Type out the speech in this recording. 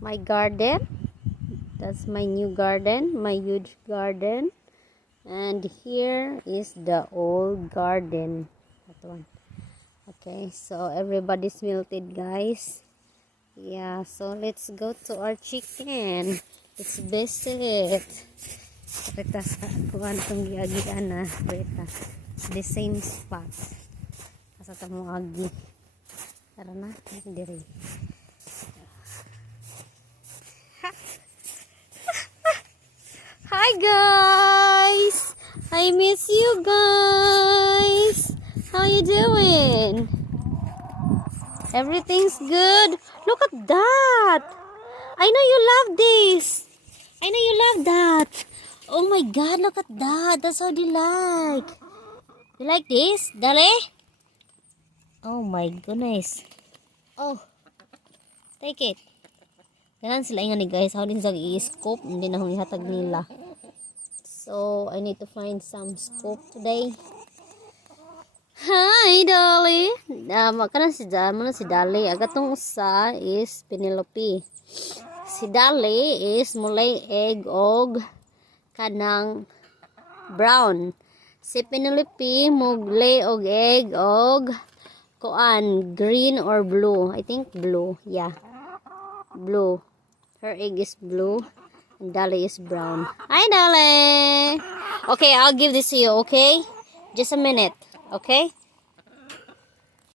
my garden. That's my new garden, my huge garden. And here is the old garden. That one. Okay, so everybody's melted, guys. Yeah, so let's go to our chicken. Let's visit. Kita sa kuan tong giagian na. Kita. The same spot. Asa ta mo agi. Tara na, diri. Hi guys! I miss you guys! How you doing? Everything's good? Look at that! I know you love this! I know you love that! Oh my god, look at that! That's how they like! You like this? Dale? Oh my goodness! Oh! Take it! Ganun sila nga ni guys. How din sa i-scope? Hindi na humihatag nila. So, I need to find some scope today. Hi, Dolly! Makanan si Dolly. Agatong usa is Penelope. Si Dolly is mulay egg og kanang brown. Si Penelope muglay og egg og kuan green or blue. I think blue. Yeah. Blue. Her egg is blue. And Dolly is brown. Hi, Dolly! Okay, I'll give this to you, okay? Just a minute, okay?